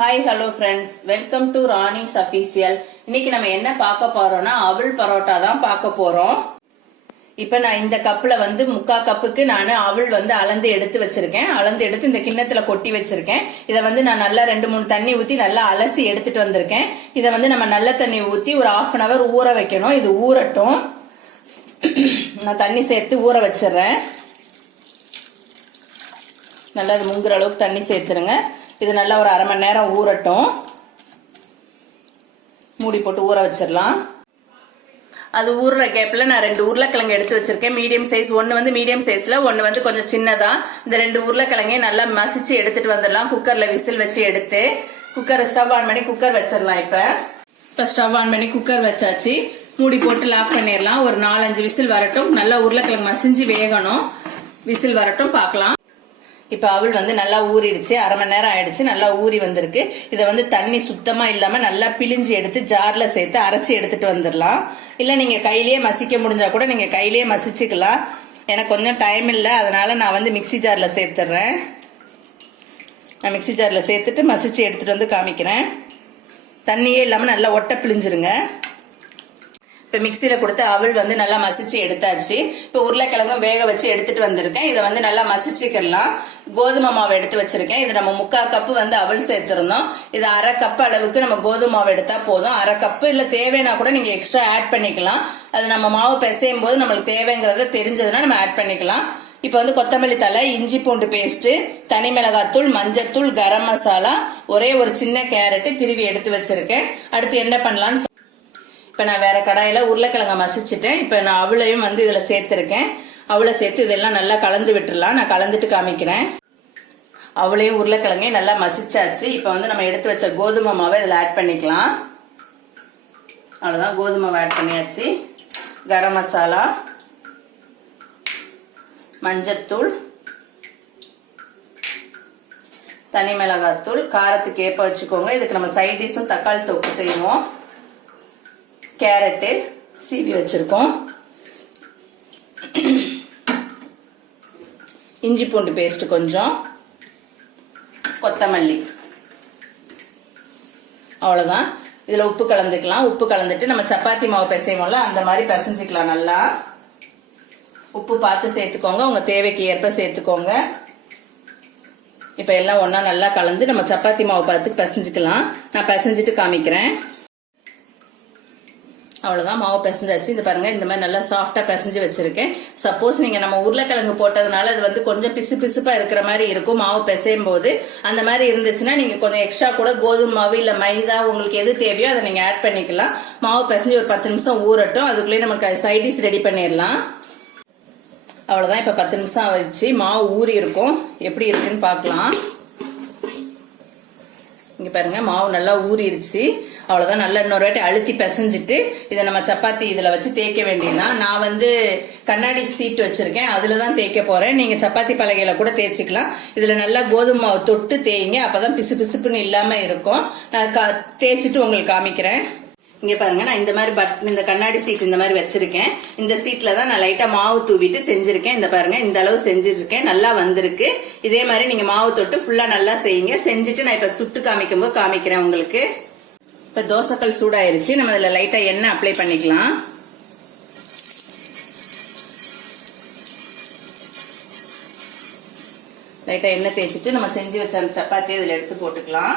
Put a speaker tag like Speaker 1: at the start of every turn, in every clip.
Speaker 1: Hi hello friends welcome to Rani's official இன்னைக்கு நம்ம என்ன பார்க்க போறோம்னா அவள் பரோட்டா தான் பார்க்க போறோம். இப்ப நான் இந்த கப்ல வந்து முக்கா கப்புக்கு நான் அவள் வந்து அளந்து எடுத்து வச்சிருக்கேன். அளந்து எடுத்து இந்த கிண்ணத்துல கொட்டி வச்சிருக்கேன். இதை வந்து நான் நல்லா ரெண்டு மூணு தண்ணி ஊத்தி நல்லா அலசி எடுத்துட்டு வந்திருக்கேன். இதை வந்து நம்ம நல்ல தண்ணி ஊத்தி ஒரு ஆஃப் அன் அவர் ஊற வைக்கணும். இது ஊறட்டும். நான் தண்ணி சேர்த்து ஊற வச்சிடுறேன். நல்லா இது முங்குற அளவுக்கு தண்ணி சேர்த்துருங்க. இது நல்லா ஒரு அரை மணி நேரம் ஊறட்டும். மூடி போட்டு ஊற வச்சிடலாம். அது ஊறுற கேப்பில் நான் ரெண்டு உருளைக்கிழங்கு எடுத்து வச்சிருக்கேன். மீடியம் சைஸ் ஒன்று வந்து மீடியம் சைஸில் ஒன்று வந்து கொஞ்சம் சின்னதாக இந்த ரெண்டு உருளைக்கிழங்கையும் நல்லா மசிச்சு எடுத்துட்டு வந்துடலாம். குக்கரில் விசில் வச்சு எடுத்து. குக்கர் ஸ்டவ் ஆன் பண்ணி குக்கர் வச்சிடலாம் இப்போ. இப்போ ஸ்டவ் ஆன் பண்ணி குக்கர் வச்சாச்சு. மூடி போட்டு லாக் பண்ணிடலாம். ஒரு நாலஞ்சு விசில் வரட்டும். நல்லா உருளைக்கிழங்கு மசிஞ்சு வேகணும். விசில் வரட்டும் பார்க்கலாம். இப்போ அவள் வந்து நல்லா ஊறிடுச்சு அரை மணி நேரம் ஆயிடுச்சு நல்லா ஊறி வந்திருக்கு. இதை வந்து தண்ணி சுத்தமாக இல்லாமல் நல்லா பிழிஞ்சு எடுத்து ஜாரில் சேர்த்து அரைச்சி எடுத்துட்டு வந்துடலாம். இல்லை நீங்கள் கையிலேயே மசிக்க முடிஞ்சால் கூட நீங்கள் கையிலேயே மசிச்சுக்கலாம். எனக்கு கொஞ்சம் டைம் இல்லை அதனால் நான் வந்து மிக்ஸி ஜாரில் சேர்த்துட்றேன் நான் மிக்ஸி ஜாரில் சேர்த்துட்டு மசிச்சு எடுத்துகிட்டு வந்து காமிக்கிறேன். தண்ணியே இல்லாமல் நல்லா ஒட்டை பிழிஞ்சிருங்க. இப்போ மிக்சியில் கொடுத்து அவள் வந்து நல்லா மசிச்சு எடுத்தாச்சு. இப்போ உருளைக்கிழங்கும் வேக வச்சு எடுத்துட்டு வந்திருக்கேன். இதை வந்து நல்லா மசிச்சுக்கலாம் கோதுமை மாவு எடுத்து வச்சிருக்கேன். இது நம்ம முக்கால் கப்பு வந்து அவள் சேர்த்துருந்தோம். இது அரை கப் அளவுக்கு நம்ம கோதுமை மாவு எடுத்தா போதும். அரை கப்பு இல்லை தேவைன்னா கூட நீங்கள் எக்ஸ்ட்ரா ஆட் பண்ணிக்கலாம். அது நம்ம மாவு பிசையும் போது நம்மளுக்கு தேவைங்கிறத தெரிஞ்சதுன்னா நம்ம ஆட் பண்ணிக்கலாம். இப்போ வந்து கொத்தமல்லி தலை இஞ்சி பூண்டு பேஸ்ட்டு தனி மிளகாத்தூள் மஞ்சத்தூள் கரம் மசாலா ஒரே ஒரு சின்ன கேரட்டு திருவி எடுத்து வச்சிருக்கேன். அடுத்து என்ன பண்ணலாம்னு இப்போ நான் வேற கடாயில் உருளைக்கிழங்க மசிச்சுட்டேன். இப்போ நான் அவளையும் வந்து இதில் சேர்த்துருக்கேன். அவளை சேர்த்து இதெல்லாம் நல்லா கலந்து விட்டுடலாம் நான் கலந்துட்டு காமிக்கிறேன். அவளையும் உருளைக்கிழங்கையும் நல்லா மசிச்சாச்சு. இப்போ வந்து நம்ம எடுத்து வச்ச கோதுமை மாவை இதில் ஆட் பண்ணிக்கலாம். அவ்வளோதான் கோதுமை ஆட் பண்ணியாச்சு. கரம் மசாலா மஞ்சத்தூள் தனி மிளகாத்தூள் காரத்துக்கு ஏற்ப வச்சுக்கோங்க. இதுக்கு நம்ம சைட் டிஷ்ஷும் தக்காளி தொக்கு செய்வோம். கேரட்டு சீவி வச்சிருக்கோம். இஞ்சி பூண்டு பேஸ்ட் கொஞ்சம். கொத்தமல்லி. அவ்வளோதான் இதில் உப்பு கலந்துக்கலாம். உப்பு கலந்துட்டு நம்ம சப்பாத்தி மாவு பிசைவோம்ல அந்த மாதிரி பிசைஞ்சிக்கலாம் நல்லா. உப்பு பார்த்து சேர்த்துக்கோங்க. உங்கள் தேவைக்கு ஏற்ப சேர்த்துக்கோங்க. இப்போ எல்லாம் ஒன்றா நல்லா கலந்து நம்ம சப்பாத்தி மாவு பார்த்து பிசைஞ்சிக்கலாம். நான் பிசைஞ்சிட்டு காமிக்கிறேன். அவ்வளோதான் மாவு பிசைஞ்சாச்சு. இந்த பாருங்க இந்த மாதிரி நல்லா சாஃப்டாக பிசைஞ்சு வச்சிருக்கேன். சப்போஸ் நீங்கள் நம்ம உருளைக்கிழங்கு போட்டதுனால அது வந்து கொஞ்சம் பிசு பிசுப்பாக இருக்கிற மாதிரி இருக்கும் மாவு பிசையும் போது அந்த மாதிரி இருந்துச்சுன்னா நீங்கள் கொஞ்சம் எக்ஸ்ட்ரா கூட கோதுமை மாவு இல்லை மைதா உங்களுக்கு எது தேவையோ அதை நீங்கள் ஆட் பண்ணிக்கலாம். மாவு பிசைஞ்சு ஒரு பத்து நிமிஷம் ஊறட்டும். அதுக்குள்ளேயே நமக்கு சைடிஸ் ரெடி பண்ணிடலாம். அவ்வளோதான் இப்போ பத்து நிமிஷம் வச்சு மாவு ஊறி இருக்கும் எப்படி இருக்குன்னு பார்க்கலாம். இங்கே பாருங்க மாவு நல்லா ஊறிடுச்சு அவ்வளோதான் நல்லா இன்னொரு வாட்டி அழுத்தி பிசைஞ்சிட்டு இதை நம்ம சப்பாத்தி இதில் வச்சு தேய்க்க வேண்டியதுதான். நான் வந்து கண்ணாடி சீட் வச்சுருக்கேன் அதில் தான் தேய்க்க போகிறேன் நீங்கள் சப்பாத்தி பலகையில் கூட தேய்ச்சிக்கலாம். இதில் நல்லா கோதுமை மாவு தொட்டு தேய்ங்க அப்போ தான் பிசு பிசுப்புன்னு இல்லாமல் இருக்கும். நான் கா தேய்ச்சிட்டு உங்களுக்கு காமிக்கிறேன். இங்க பாருங்க நான் இந்த மாதிரி பட் இந்த கண்ணாடி சீட் இந்த மாதிரி வச்சிருக்கேன். இந்த சீட்ல தான் நான் லைட்டா மாவு தூவிட்டு செஞ்சிருக்கேன். இந்த பாருங்க இந்த அளவு செஞ்சிருக்கேன். நல்லா வந்திருக்கு. இதே மாதிரி நீங்க மாவு தொட்டு ஃபுல்லா நல்லா செய்யுங்க. செஞ்சுட்டு நான் இப்ப சுட்டு காமிக்கும் போது காமிக்கிறேன் உங்களுக்கு. இப்ப தோசைக்கல் சூடாயிருச்சு. நம்ம இதுல லைட்டா எண்ணெய் அப்ளை பண்ணிக்கலாம். லைட்டா எண்ணெய் தேய்ச்சிட்டு நம்ம செஞ்சு வச்ச அந்த சப்பாத்தி இதுல எடுத்து போட்டுக்கலாம்.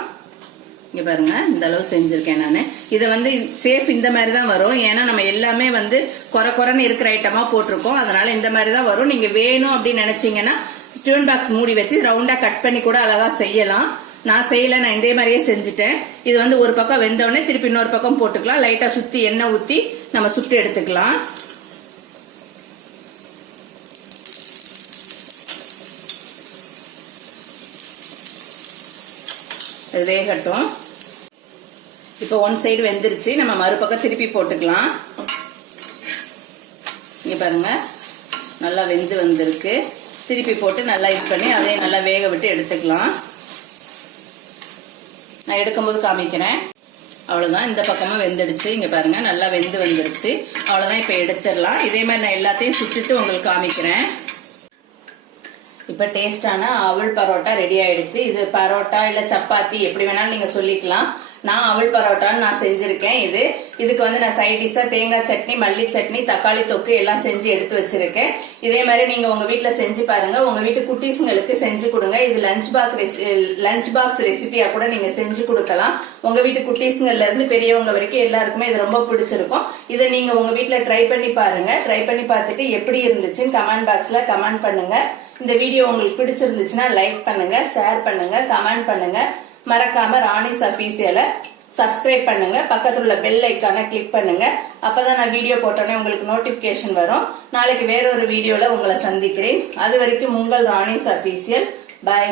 Speaker 1: இங்கே பாருங்கள் இந்த அளவு செஞ்சுருக்கேன் நான். இதை வந்து சேஃப் இந்த மாதிரி தான் வரும். ஏன்னா நம்ம எல்லாமே வந்து குறை குறைன்னு இருக்கிற ஐட்டமாக போட்டிருக்கோம். அதனால் இந்த மாதிரி தான் வரும். நீங்கள் வேணும் அப்படின்னு நினச்சிங்கன்னா டியூன் பாக்ஸ் மூடி வச்சு ரவுண்டாக கட் பண்ணி கூட அழகாக செய்யலாம். நான் செய்யலை நான் இதே மாதிரியே செஞ்சுட்டேன். இது வந்து ஒரு பக்கம் வெந்தவுடனே திருப்பி இன்னொரு பக்கம் போட்டுக்கலாம். லைட்டாக சுற்றி எண்ணெய் ஊற்றி நம்ம சுட்டு எடுத்துக்கலாம். இது வேகட்டும். இப்போ ஒன் சைடு வெந்துருச்சு. நம்ம மறுபக்கம் திருப்பி போட்டுக்கலாம். இங்கே பாருங்க. நல்லா வெந்து வந்திருக்கு. திருப்பி போட்டு நல்லா இது பண்ணி அதையும் நல்லா வேக விட்டு எடுத்துக்கலாம். நான் எடுக்கும்போது காமிக்கிறேன். அவ்வளோதான் இந்த பக்கமும் வெந்துடுச்சு. இங்கே பாருங்க. நல்லா வெந்து வந்துருச்சு. அவ்வளோதான் இப்போ எடுத்துடலாம். இதே மாதிரி நான் எல்லாத்தையும் சுட்டுட்டு உங்களுக்கு காமிக்கிறேன். இப்போ டேஸ்டான அவள் பரோட்டா ரெடி ஆயிடுச்சு. இது பரோட்டா இல்லை சப்பாத்தி எப்படி வேணாலும் நீங்கள் சொல்லிக்கலாம். நான் அவல் பரோட்டான்னு நான் செஞ்சிருக்கேன். இது இதுக்கு வந்து நான் சைட் தேங்காய் சட்னி மல்லி சட்னி தக்காளி தொக்கு எல்லாம் செஞ்சு எடுத்து வச்சிருக்கேன். இதே மாதிரி நீங்க உங்க வீட்டில் செஞ்சு பாருங்க. உங்க வீட்டு குட்டீஸுங்களுக்கு செஞ்சு கொடுங்க. இது லஞ்ச் பாக்ஸ் லஞ்ச் பாக்ஸ் ரெசிபியா கூட நீங்க செஞ்சு கொடுக்கலாம். உங்க வீட்டு குட்டீஸுங்கள்ல இருந்து பெரியவங்க வரைக்கும் எல்லாருக்குமே இது ரொம்ப பிடிச்சிருக்கும். இதை நீங்க உங்க வீட்டுல ட்ரை பண்ணி பாருங்க. ட்ரை பண்ணி பார்த்துட்டு எப்படி இருந்துச்சுன்னு கமெண்ட் பாக்ஸ்ல கமெண்ட் பண்ணுங்க. இந்த வீடியோ உங்களுக்கு பிடிச்சிருந்துச்சுன்னா லைக் பண்ணுங்க ஷேர் பண்ணுங்க கமெண்ட் பண்ணுங்க. மறக்காம ராணிஸ் அஃபீஷியலை சப்ஸ்கிரைப் பண்ணுங்க. பக்கத்துல உள்ள பெல் ஐக்கானை கிளிக் பண்ணுங்க. அப்பதான் நான் வீடியோ போட்டோன்னே உங்களுக்கு நோட்டிபிகேஷன் வரும். நாளைக்கு வேறொரு வீடியோல உங்களை சந்திக்கிறேன். அது வரைக்கும் உங்கள் ராணிஸ் அஃபீஷியல் பை